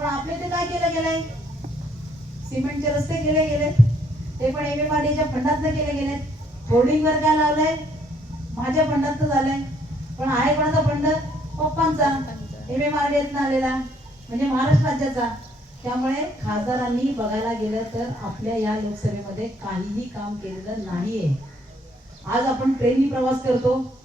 पण आपले ते काय केलं गेलंय? सिमेंटचे रस्ते केले गेले. ते पण एम एम आर डीच्या फंडातनं केले गेले. होर्डिंगवर काय लावलंय? माझ्या फंडात झालंय. पण आहे कोणाचा फंड? पप्पांचा. एम एम आर डी आलेला. म्हणजे महाराष्ट्र राज्याचा. त्यामुळे खासदारांनी बघायला गेलं तर आपल्या या लोकसभेमध्ये काहीही काम केलेलं नाहीये. आज आपण ट्रेननी प्रवास करतो.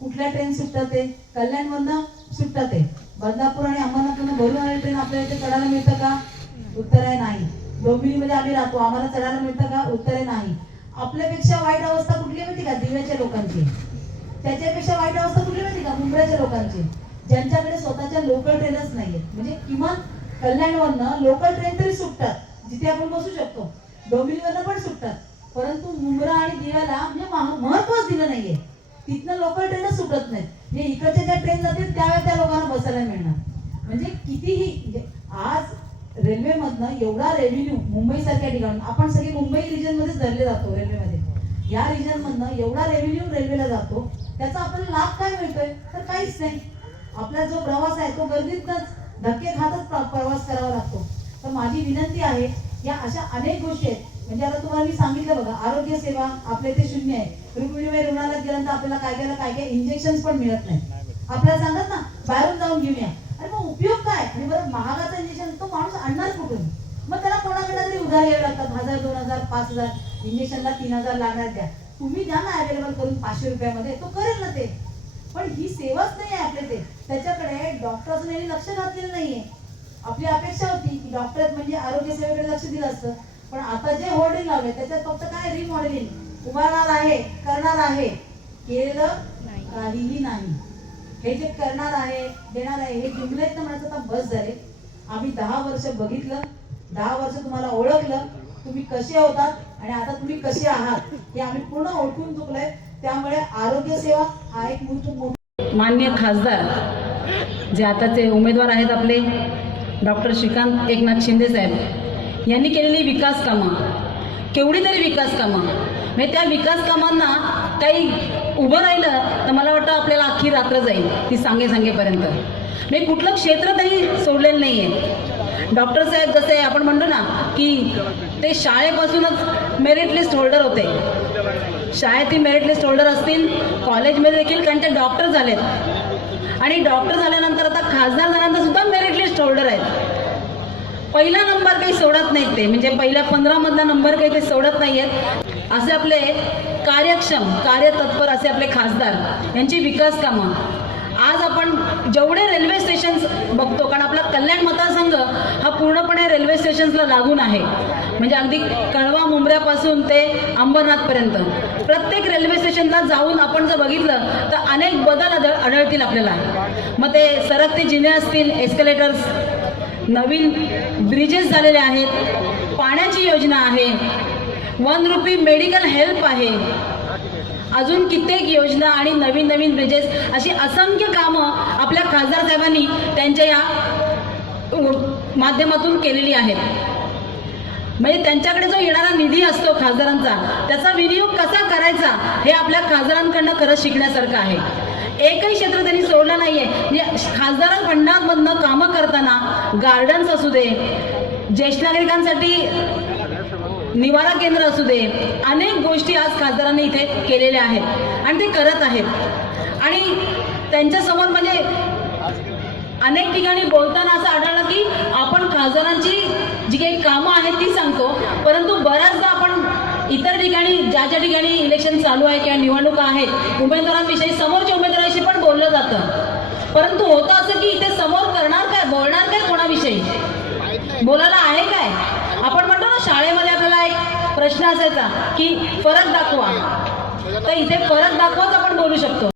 कुठल्या ट्रेन सुटतात ते? कल्याणमधनं सुटतात ते. बदलापूर आणि अंबरनाथमधनं भरून आलेली ट्रेन आपल्या इथे चढायला मिळतं का? उत्तर आहे नाही. डोंबिवलीमध्ये आम्ही राहतो. आम्हाला चढायला मिळतं का? उत्तर आहे नाही. आपल्यापेक्षा वाईट अवस्था कुठली माहिती का? दिव्याच्या लोकांची. त्याच्यापेक्षा वाईट अवस्था कुठली माहिती का? मुंबईच्या लोकांची. ज्यांच्याकडे स्वतःच्या लोकल ट्रेनच नाहीयेत म्हणजे किमान कल्याणवरनं लोकल ट्रेन तरी सुटतात जिथे आपण बसू शकतो. डोंबिवलीवरनं पण सुटतात. परंतु मुंब्रा आणि दिव्याला म्हणजे महत्वच दिलं नाहीये. तिथनं लोकल ट्रेनच सुटत नाहीत. म्हणजे इकडच्या ज्या ट्रेन जातील त्यावेळेस त्या लोकांना बसायला मिळणार. म्हणजे कितीही म्हणजे आज रेल्वेमधनं एवढा रेव्हेन्यू मुंबई सारख्या ठिकाणी आपण सगळे मुंबई रिजन मध्येच धरले जातो रेल्वेमध्ये. या रिजन मधनं एवढा रेव्हेन्यू रेल्वेला जातो त्याचा आपल्याला लाभ काय मिळतोय? तर काहीच नाही. आपला जो प्रवास आहे तो गर्दीतच धक्के खातच प्रवास करावा लागतो. तर माझी विनंती आहे या अशा अनेक गोष्टी आहेत. म्हणजे आता तुम्हाला मी सांगितलं बघा आरोग्य सेवा आपल्या इथे शून्य आहे. रुग्णवाहिका रुग्णालयात गेल्यानंतर आपल्याला काय काय काय काय इंजेक्शन पण मिळत नाही. आपल्याला सांगत ना बाहेरून जाऊन घेऊन या. अरे मग उपयोग काय? आणि बरं महागाचं इंजेक्शन तो माणूस आणणार कुठून? मग त्याला कोणाकडे तरी उधार घ्यावे लागतात हजार दोन हजार पाच हजार. इंजेक्शनला तीन हजार लागणार द्या. तुम्ही द्या ना अवेलेबल करून पाचशे रुपयामध्ये तो करेल ना ते. पण ही सेवाच नाही आहे आपल्या ते त्याच्याकडे डॉक्टर्सने लक्ष घातलेलं नाहीये. आपली अपेक्षा होती की डॉक्टर म्हणजे आरोग्य सेवेकडे लक्ष दिलं असतं. पण आता जे होर्डिंग लावले त्याच्यात फक्त काय रिमॉडेलिंग उभारणार आहे करणार आहे. केलं काहीही नाही. हे जे करणार आहे देणार आहे हे जुमलेत ना म्हणायचं आता बस झाले. आम्ही दहा वर्ष बघितलं दहा वर्ष तुम्हाला ओळखलं तुम्ही कसे होतात आणि आता तुम्ही कसे आहात हे आम्ही पूर्ण ओळखून चुकलोय. त्यामुळे आरोग्य सेवा हा एक मोठं मान्य खासदार जे आताचे उमेदवार आहेत आपले डॉक्टर श्रीकांत एकनाथ शिंदे साहेब. यांनी केलेली विकास कामं. केवढी तरी विकास कामं. म्हणजे त्या विकास कामांना काही उभं राहिलं तर मला वाटतं आपल्याला अख्खी रात्र जाईल ती सांगे सांगेपर्यंत. म्हणजे कुठलं क्षेत्र तरी सोडलेलं नाही आहे डॉक्टर साहेब जसे आपण म्हणतो ना की ते शाळेपासूनच मेरिट लिस्ट होल्डर होते. शाळेतील मेरिट लिस्ट होल्डर असतील कॉलेजमध्ये देखील कारण ते डॉक्टर झालेत. आणि डॉक्टर झाल्यानंतर आता खासदार झाल्यानंतर सुद्धा मेरिट लिस्ट होल्डर आहेत. पहिला नंबर काही सोडत नाहीत ते. म्हणजे पहिल्या पंधरा मधला नंबर काही ते सोडत नाही आहेत असे आपले कार्यक्षम कार्यतत्पर असे आपले खासदार यांची विकास कामं. आज आपण जेवढे रेल्वे स्टेशन्स बघतो कारण आपला कल्याण मतदारसंघ हा पूर्णपणे रेल्वे स्टेशन्सला लागून आहे. म्हणजे अगदी कळवा मुंबऱ्यापासून ते अंबरनाथपर्यंत. प्रत्येक रेल्वे स्टेशनला जाऊन आपण जर बघितलं तर अनेक बदल आढळ आढळतील आपल्याला. मग ते सरकते जिने असतील एस्कलेटर्स नवीन ब्रिजेस झालेले आहेत. पाण्याची योजना आहे. वन रुपी मेडिकल हेल्प आहे. अजून कित्येक योजना आणि नवीन नवीन ब्रिजेस अशी असंख्य कामं आपल्या खासदार साहेबांनी त्यांच्या या माध्यमातून केलेली आहेत. म्हणजे त्यांच्याकडे जो येणारा निधी असतो खासदारांचा त्याचा विनियोग कसा करायचा हे आपल्या खासदारांकडनं खरंच शिकण्यासारखं आहे. एकही क्षेत्र त्यांनी सोडलं नाहीये. म्हणजे खासदार फंडामधनं कामं गार्डन्स असू दे ज्येष्ठ नागरिकांसाठी निवारा केंद्र असू दे अनेक गोष्टी आज खासदारांनी इथे केलेल्या आहेत आणि ते करत आहेत. आणि त्यांच्यासमोर म्हणजे अनेक ठिकाणी बोलताना असं आढळलं की आपण खासदारांची जी काही कामं आहेत ती सांगतो परंतु बऱ्याचदा आपण इतर ठिकाणी ज्या ज्या ठिकाणी इलेक्शन चालू आहे किंवा निवडणुका आहेत उमेदवारांविषयी समोरच्या उमेदवारांशी पण बोललं जातं. परंतु होतं असं की इथे समोर करणार काय बोलणार काय कोणाविषयी बोलायला आहे काय? आपण म्हणतो ना शाळेमध्ये आपल्याला एक प्रश्न असायचा की फरक दाखवा. तर इथे फरक दाखवाच आपण बोलू शकतो.